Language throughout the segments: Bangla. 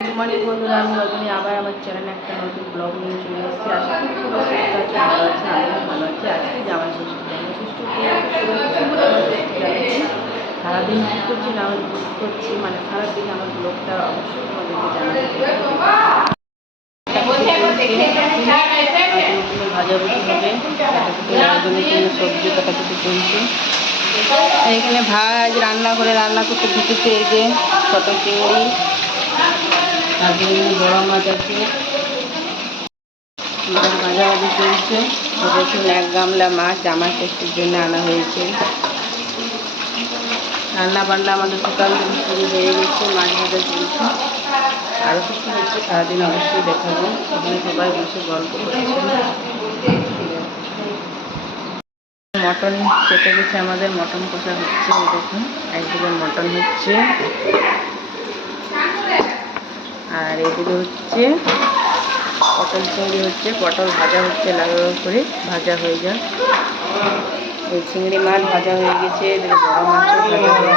গুড মর্নিং বন্ধুরা আমি রজনী আবার আমার চ্যানেলে একটা নতুন ব্লগ নিয়ে চলে এসেছি। আশা করি সবাই সুস্থ আছে ভালো আছে আমিও ভালো আছি। আজকে ষষ্ঠী ষষ্ঠী সারাদিন কী করছি না আমি বুক করছি মানে সারাদিন আমার ব্লগটা অবশ্যই তোমাদেরকে জানাতে ভাজাভুজি হবে কাটাকুটি জন্য সবজি কাটাকুটি চলছে এইখানে ভাজ রান্না করে রান্না করতে ঢুকেছে এই যে ছোট চিংড়ি। তারপরে এখানে বড় মাছ আছে মাছ ভাজাভাজি চলছে। দেখুন এক গামলা মাছ জামা ষষ্ঠীর জন্য আনা হয়েছে। রান্না বান্না আমাদের সকাল থেকে শুরু হয়ে গেছে, মাছ ভাজা চলছে। আরও কিছু হচ্ছে সারাদিন অবশ্যই দেখাবো। এখানে সবাই বসে গল্প করছে। মটন চেপে গেছে আমাদের, মটন কষা হচ্ছে দেখুন একদিকে মটন হচ্ছে। আর এদিকে হচ্ছে পটল চিংড়ি হচ্ছে পটল ভাজা হচ্ছে লাল লাল করে ভাজা হয়ে যায় এই চিংড়ি মাছ ভাজা হয়ে গেছে এদিকে বড় মাছও ভাজা হয়ে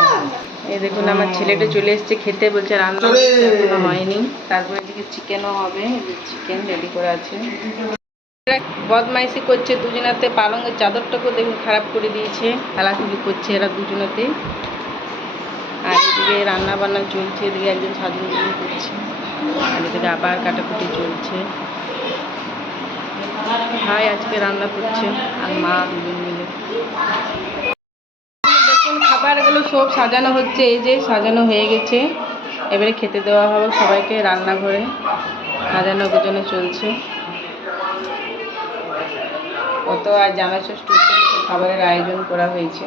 এই দেখুন আমার ছেলেটা চলে এসেছে খেতে বলছে রান্না এখনও হয়নি। তারপরে এদিকে চিকেনও হবে চিকেন রেডি করে আছে। বদমাইশি করছে দুজনাতে পালঙ্গের চাদরটাকেও দেখুন খারাপ করে দিয়েছে। খেলাখুলি করছে এরা দুজনাতে। আর এদিকে রান্না বান্না চলছে এদিকে একজন সাজুন করছে। এদিকে আবার কাটাকুটি চলছে। ভাই আজকে রান্না করছে আর মা দুজন মিলে। খাবারগুলো সব সাজানো হচ্ছে, এই যে সাজানো হয়ে গেছে। এবারে খেতে দেওয়া হবে সবাইকে রান্নাঘরে। সাজানো গোছানো চলছে। কত আর জামা ষষ্ঠী খাবারের আয়োজন করা হয়েছে।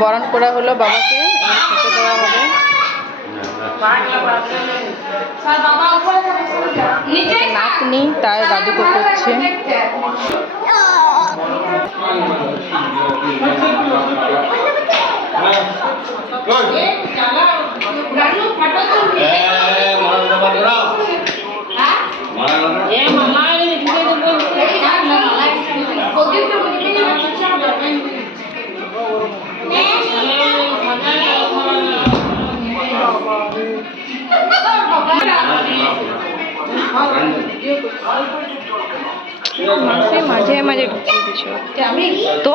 বরণ করা হলো বাবাকে খেতে দেওয়া হবে। নাতনি তার দাদুকে করছে। মাসে মাঝে মাঝে ঢুকিয়ে দিছ তো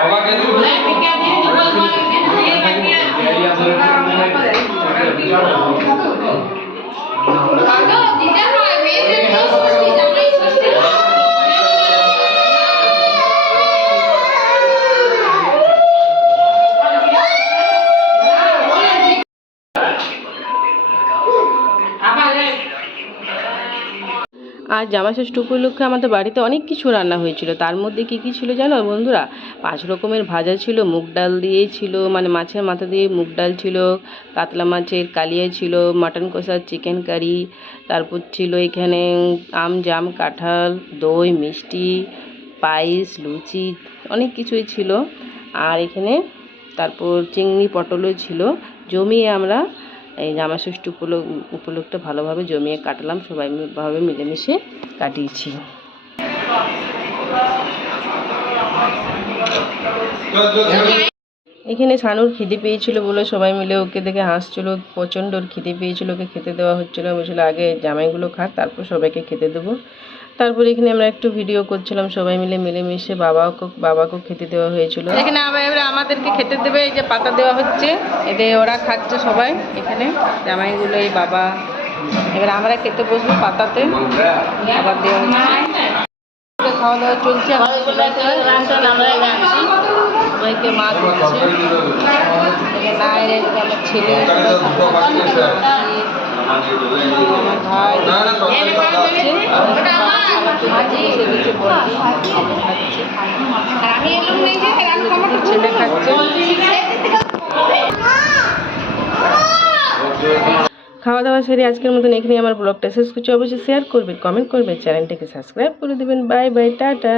Hola, ¿qué আর জামা ষষ্ঠী উপলক্ষে আমাদের বাড়িতে অনেক কিছু রান্না হয়েছিল। তার মধ্যে কি কি ছিল জানো বন্ধুরা? পাঁচ রকমের ভাজা ছিল, মুগ ডাল দিয়ে ছিল মানে মাছের মাথা দিয়ে মুগ ডাল ছিল, কাতলা মাছের কালিয়া ছিল, মাটন কষা, চিকেন কারি, তারপর ছিল এখানে আম, জাম, কাঁঠাল, দই, মিষ্টি, পায়েস, লুচি, অনেক কিছুই ছিল। আর এখানে তারপর চিংড়ি পটলও ছিল। জমিয়ে আমরা এই জামা ষষ্ঠী উপলক্ষ উপলক্ষটা ভালোভাবে জমিয়ে কাটলাম, সবাই মি- ভাবে মিলেমিশে কাটিয়েছি। এখানে সানুর খিদে পেয়েছিল বলে সবাই মিলে ওকে দেখে হাসছিল প্রচণ্ড ওর খিদে পেয়েছিল, ওকে খেতে দেওয়া হচ্ছিল। বলছিল আগে জামাইগুলো খাক, তারপর সবাইকে খেতে দেবো। তারপরে এখানে আমরা একটু ভিডিও করছিলাম সবাই মিলে মিলেমিশে বাবাকে বাবাকেও খেতে দেওয়া হয়েছিল। এখানে আবার এবারে আমাদেরকে খেতে দেবে এই যে পাতা দেওয়া হচ্ছে। এদের ওরা খাচ্ছে সবাই এখানে জামাইগুলো এই বাবা। এবার আমরা খেতে বসবো পাতাতে। আবার দেওয়া হচ্ছে। খাওয়া দাওয়া চলছে। আমরা সবাইকে মা দিচ্ছে। আমার ছেলে আমার ভাই। খাওয়া দাওয়া সেরে আজকের মতন এখানে আমার ব্লগটা শেষ করছি। অবশ্যই শেয়ার করবে কমেন্ট করবে চ্যানেলটাকে সাবস্ক্রাইব করে দেবেন। Bye bye tata.